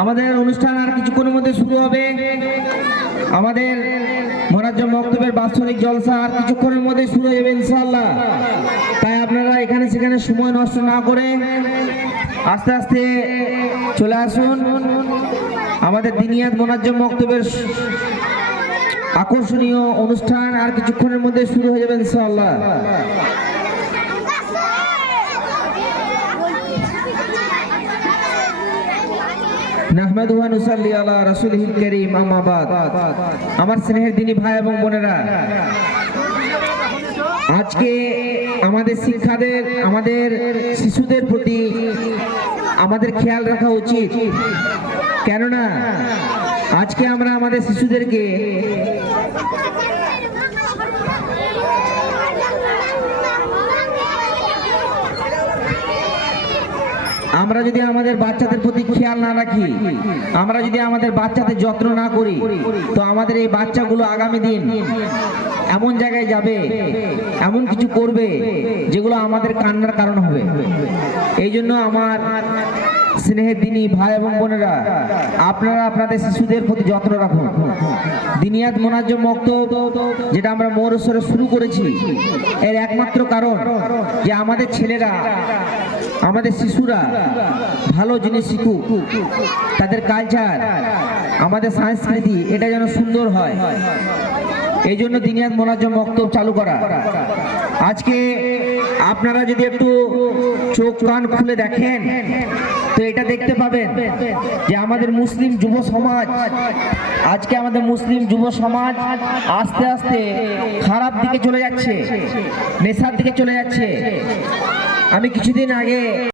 আমাদের অনুষ্ঠান আর কিছুক্ষণের মধ্যে শুরু হবে। আমাদের মোনাজ্জম মক্তবের বাৎসরিক জলসা আর কিছুক্ষণের মধ্যে শুরু হয়ে যাবে ইনশাআল্লাহ। তাই আপনারা এখানে সেখানে সময় নষ্ট না করে আস্তে আস্তে চলে আসুন। আমাদের দিনিয়াত মোনাজ্জম মক্তবের আকর্ষণীয় অনুষ্ঠান আর কিছুক্ষণের মধ্যে শুরু হয়ে যাবে ইনশাআল্লাহ। নাহমাদুহু ওয়া নুসাল্লি আলা রাসূলিহিল কারীম, আম্মা বাদ। আমার স্নেহের দিনী ভাই এবং বোনেরা, আজকে আমাদের শিক্ষাদের, আমাদের শিশুদের প্রতি আমাদের খেয়াল রাখা উচিত। কেননা আজকে আমরা আমাদের শিশুদেরকে আমরা যদি আমাদের বাচ্চাদের প্রতি খেয়াল না রাখি, আমরা যদি আমাদের বাচ্চাদের যত্ন না করি, তো আমাদের এই বাচ্চাগুলো আগামী দিন এমন জায়গায় যাবে, এমন কিছু করবে যেগুলো আমাদের কান্নার কারণ হবে। এই জন্য আমার স্নেহের দিনী ভাই এবং বোনেরা, আপনারা আপনাদের শিশুদের প্রতি যত্ন রাখুন। দিনিয়াত মোনাজ্জম মক্তব যেটা আমরা মৌরসরে শুরু করেছি, এর একমাত্র কারণ যে আমাদের ছেলেরা, আমাদের শিশুরা ভালো জিনিস শিখুক, তাদের কালচার, আমাদের সংস্কৃতি এটা যেন সুন্দর হয়। এই জন্য দিনিয়াত মোনাজ্জম মক্তব চালু করা। আজকে আপনারা যদি একটু চোখ কান খুলে দেখেন তো এটা দেখতে পাবেন যে আমাদের মুসলিম যুব সমাজ, আজকে আমাদের মুসলিম যুব সমাজ আস্তে আস্তে খারাপ দিকে চলে যাচ্ছে, নেশার দিকে চলে যাচ্ছে। আমি কিছুদিন আগে